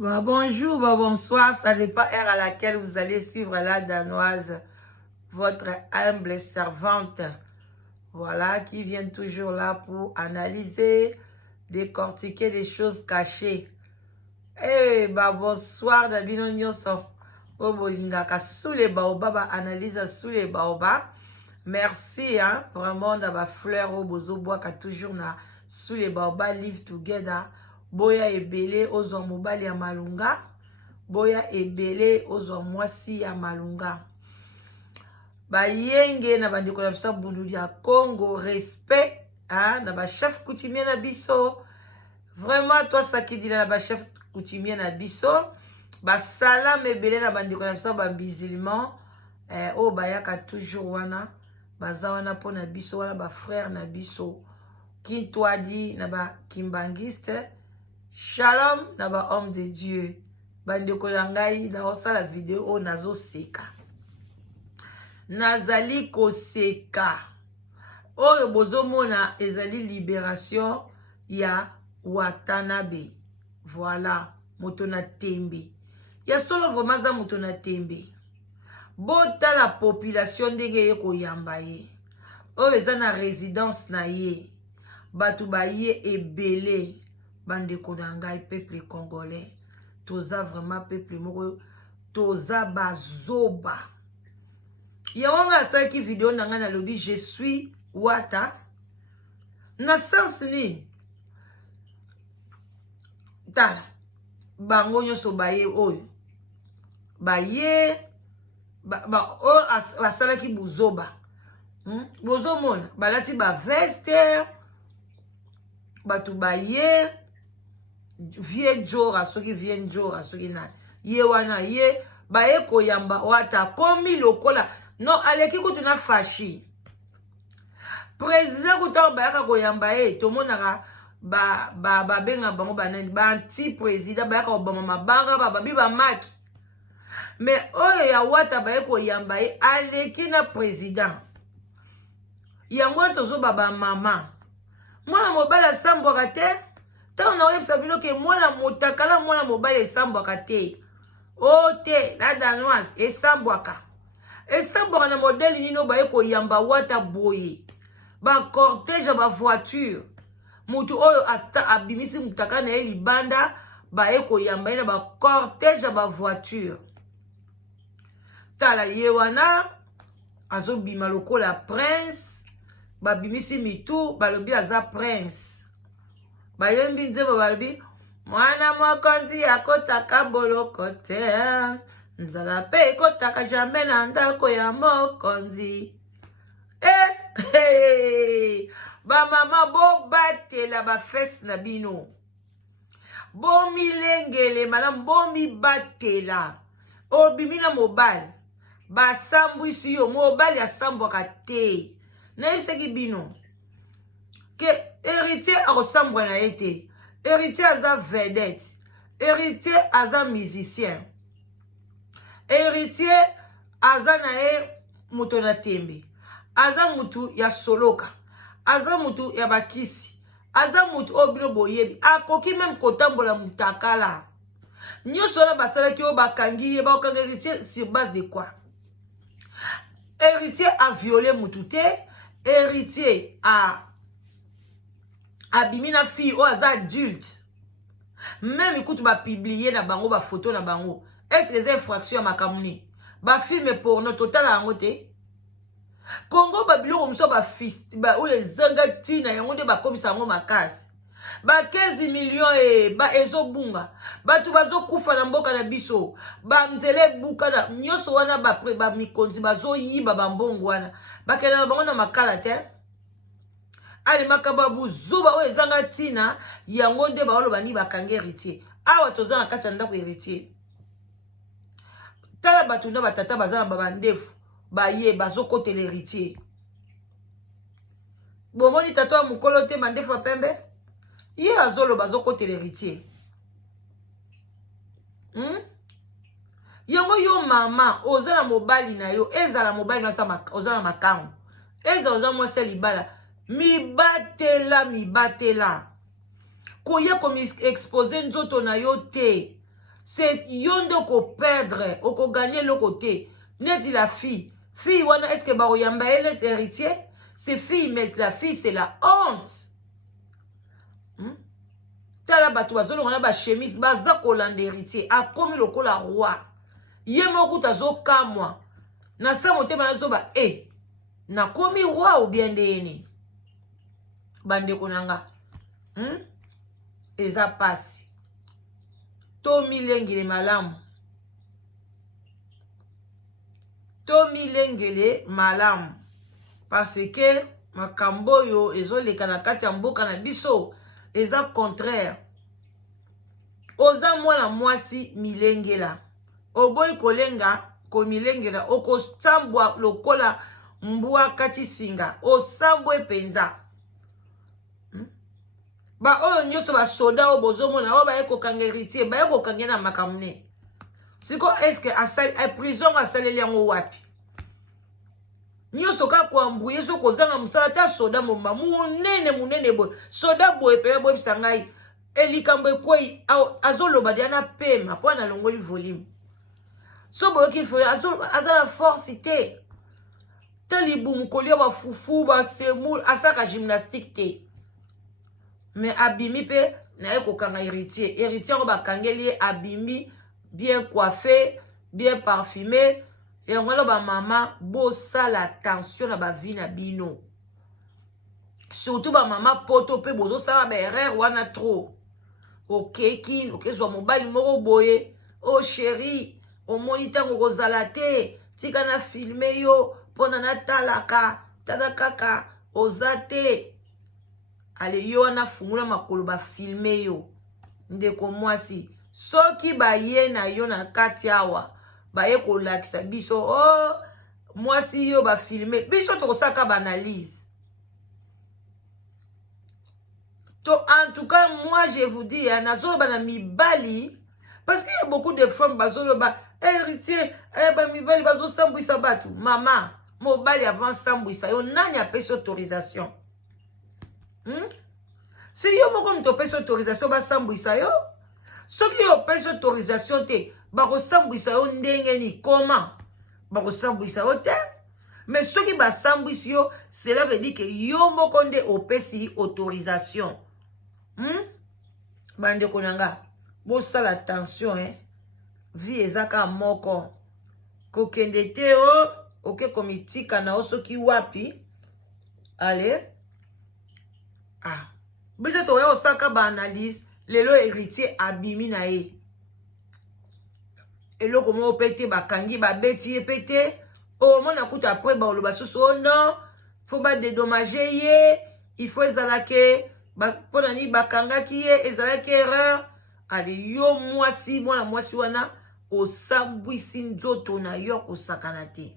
Bonjour, bonsoir, ça n'est pas l'heure à laquelle vous allez suivre la Danoise, votre humble servante, voilà, qui vient toujours là pour analyser, décortiquer des choses cachées. Bonsoir, Dabino Nyoso, sous les baobabs, analyse sous les baobabs. Merci, hein, vraiment, d'avoir fleur au bozo bois, toujours na sous les baobabs, live together. Boya ebele ozwa mobali ya malunga, boya ebele ozwa mwasi ya malunga. Bayenge na bandeko na biso bundu ya Congo, respect, hein, na ba chef coutumier na biso. Vraiment toi sakidila na ba chef coutumier na biso. Ba salam ebele na bandeko na biso ba musulman, o bayaka toujours wana, baza wana po na biso wana ba frère na biso. Qui toi dit na ba kimbangiste. Shalom na ba homme de Dieu. Bandeko na ngai na osala vidéo o nazo seka. Nazali koseka. Oyo bozomona ezali libération ya Watanabe. Voilà, moto na tembe. Ya solo vraiment za moto na tembe. Bota la population ndenge ye koyamba ye. Oyo eza na résidence na ye. Batu ba ye ebele. Bandeko na ngai peuple congolais, toza vraiment peuple moko, toza bazoba. Yawanga saki vidéo na nga na lobi je suis Wata. Na sens ni tala bango nyoso baye oyo baye o asalaki buzoba. Bozo mona balati ba veste batu baye vie jora soki vie jora soki na ye wana ye baye koyamba Wata komi lokola no aleki kutu na fashi président kuta bayaka koyamba ye tomonaka ba benga bango banani ba anti président bayaka obama mabanga babi ba maki mais oyo ya Wata baye koyamba ye aleki na président yango tozo baba mama mwana mobali asambwaka te. Tant on a sabido que moi la motakala moi la mobile esambwaka te. O te la danoise esambwaka. Esambwaka na modèle nino baye ko yamba Wata boye. Ba cortège ba voiture. Mutu oyo abimisi mutaka na eli banda baye ko yamba na ba cortège ba voiture. Tala yewana azo bima lokola prince. Ba bimisi mitu balobi aza prince. Bayembi nzebo balobi mwana mokonzi akotaka boloko te, nzala pe ekotaka jamais na ndako ya mokonzi. Ba mama bo batela ba fesse na bino. Bo milengele malam bo mi batela. Obimina mobile. Ba sambwisi yo mobile asambwaka te. Na yiseki bino. Que héritier ressemble à été. Héritier aza vedette. Héritier aza musicien. Héritier aza nae muto na tembe. Aza mutu ya soloka. Aza mutu ya bakisi. Aza mutu obino boyebi. Akoki même kotambola mutakala. Nyoso na basala ki o bakangi ye ba okanga héritier sur base de quoi? Héritier a violé mutu te. Héritier a abimina fille ou aza adulte. Même écoute ba publier na bango ba photo na bango. Est-ce que c'est infraction à makamuni? Ba film porno total à ngote. Congo ba bilo comme ça ba fist ba ou ezanga tina yango de ba komisa ngo makasi. Ba 15 millions e ba ezobunga. Ba tu bazo kufa na mboka na biso. Ba mzele buka na nyoso wana ba mikonzi bazo yiba ba mbongo wana. Ba kena bango na makala te. Ali makababu zuba o ezanga tina yango nde baolo bani bakange héritier. Awa tozana kati ya ndako héritier. Tala batunda batata bazana baba ndefu baye bazokota l'héritier. Bomoni tata wa mukolo te mandefu pembe. Ye azolo bazokota l'héritier. Yango yo mama ozana mobali na yo ezala mobali na sa ozana makango. Eza ozana mwese libala. Mi batela. Koye komi expose nzoto na yo te. c'est yondo ko perdre, ko gagner le côté. N'est dit la fille. Fille, wana est-ce que ba oyamba elle est héritier? C'est fille, mais la fille c'est la honte. Tala bato bazolo ngana ba chemise baza kolanda héritier, a komi lokola roi. Ye moko tazo kamwa. Na sa motema nazo ba na komi roi ou bien ndeni. Bande konanga. Eza pasi. To milengele malamu. To milengele malamu. Parce que makambo yo ezoleka na kati ya mboka na biso eza contraire. Oza mwana mwasi milengela. Oboy kolenga ko milengela oko sambwa lokola mbwa kati singa. O sambwe penza. Ba oyo nyoso ba soda o bozomona o ba eko kanga héritier ba eko kanga na makamne. Siko est-ce que asali prison asaleli yango wapi? Nyoso ka ko ambuye so ko zanga musala ta soda momba munene boy. Soda boy pe boy bisangai elikambo kwei azoloba diana pema po na longoli volume. So boy ki fo azala forcité. Tali bum kolia ba fufu ba semul asaka gymnastique te. Mais abimi pe na eko kanga héritier. Héritier on ba kangeli abimi bien coiffé, bien parfumé. Et on va ba maman bo sala attention na ba vie na bino. Surtout ba maman poto pe bozo sala ba erreur wana trop. OK kin, OK zo mobile moko boye. Oh chérie, o moniteur ko zalate, tika na filmer yo pona na talaka, kaka ozate. Ale yo wana fungula makolo ba filmer yo. Ndeko mwasi. Soki ba ye na yo na kati awa. Ba ye ko lakisa biso. Oh, mwasi yo ba filmer. Biso to saka ba analyse. En tout cas, moi je vous dis, nazolo ba na mibali. Parce qu'il y a beaucoup de femmes bazolo ba héritier, ba mibali bazo sambwisa batu. Maman, mobali avant sambwisa yo nani apesi autorisation. Si yo moko mto pesi autorisation ba sambwisa yo, soki yo pesi autorisation te, ba ko sambwisa yo ndenge ni comment? Ba ko sambwisa yo te. Mais soki ba sambwisi yo, cela veut dire que yo moko nde opesi autorisation. Bande konanga, bo sala attention vie ezaka moko. Kokende te o, oke komitika na osoki wapi. Allez. Bise to yo saka ba analyse, lelo héritier abimi na ye. Eloko mo pete bakangi ba beti pete. Oh mon akuta après ba oloba soso non, faut ba dédommager ye, il faut ezalake ba pona ni bakanga ki ye ezalake erreur. Ali yo mwasi mwana mwasi wana osabwisi nzoto na yo kosakana te.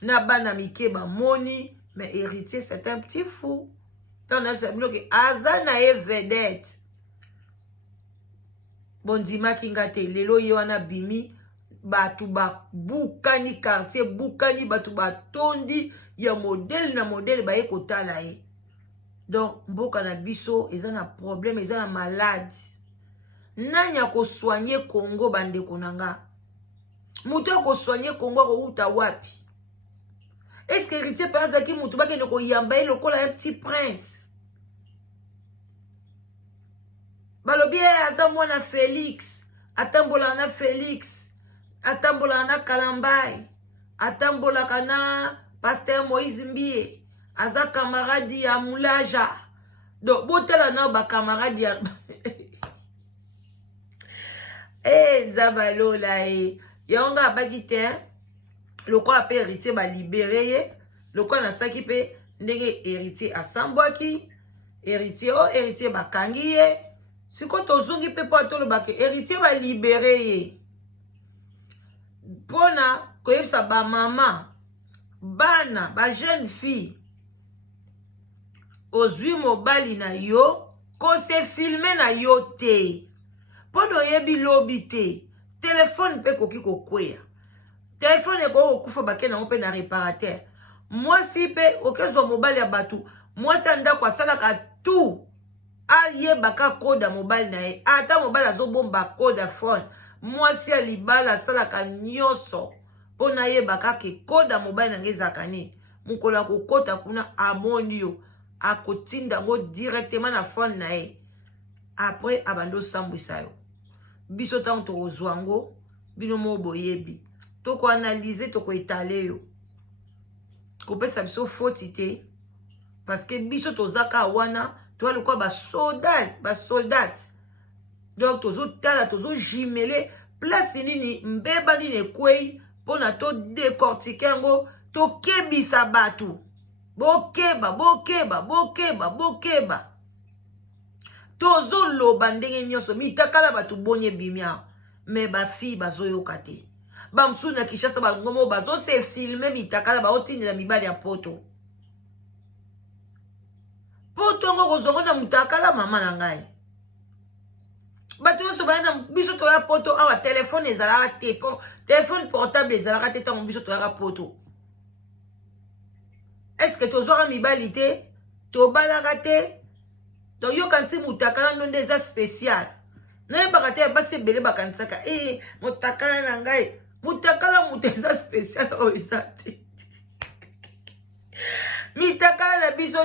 Na bana mike ba moni, mais héritier c'est un petit fou. Tant na sabino ke azana e vedette. Bondima kingate lelo ye wana bimi batu ba bukani quartier bukani batu ba tondi ya modèle na modèle ba ekotala ye. Donc mboka na biso ezana problème ezana malade. Nani ko soigner Congo bande konanga? Muto ko soigner Congo ko uta wapi? Est-ce que héritier pensa ki mutu ba ke ko yamba e lokola un petit prince? Balobie aza mwana Félix, atambola na Félix, atambola na Kalambai, atambola kana Pasteur Moïse Mbie, aza camarade ya Moulaja. Donc botela na ba camarade ya nzabalo la yonga bakite le quoi pe héritier ba libéré le quoi na saki pe ndenge héritier asambwaki héritier ba kangiye. Si quand on zongi pe pas le bac héritier va libérer pona ko sa ba maman bana ba jeune fille ozui mobali na yo ko se filmer na yo te pono yebi lobi te téléphone pe koki ko kwea téléphone ko kufa ba kena pe na réparateur moi si pe okezo mobali ya batu moi ça nda kwa sala ka tout ayebaka koda mobali na ye ata mobali azobomba koda phone mwasi ya libala asalaka nyonso mpo nayebaka ke koda mobali nange ezalaka nini mokolo akokota kuna amoni yo akotinda yango directement na phone na ye après abandi osambwisa yo biso ntango tokozwa yango bino mo boyebi tokoanalyse tokoetale yo kopesa biso foti te parce que biso tozaka wana toa lokwa basoldat donc tozotala tozojimele place nini mbeba nini ekwei mpona todécortike yango tokebisa bato bokeba tozoloba ndenge nyonso mitakala bato bonye bimia me bafille bazoyoka te bamosusu na Kinshasa bangomo bazose filme mitakala baotindela mibali ya poto ngo kozongo na mutakala mama na ngai bato nyonso baya na biso toya poto awa telefone ezalaka te telefone portable ezalaka te ntango biso toyaka poto eske tozwaka mibali te tobalaka te donc yokanisi mutakala ndo nde eza spécial nayebaka te basi ebele bakanisaka mutakala na ngai mutakala mutu eza spécial oyo eza te mitakala na biso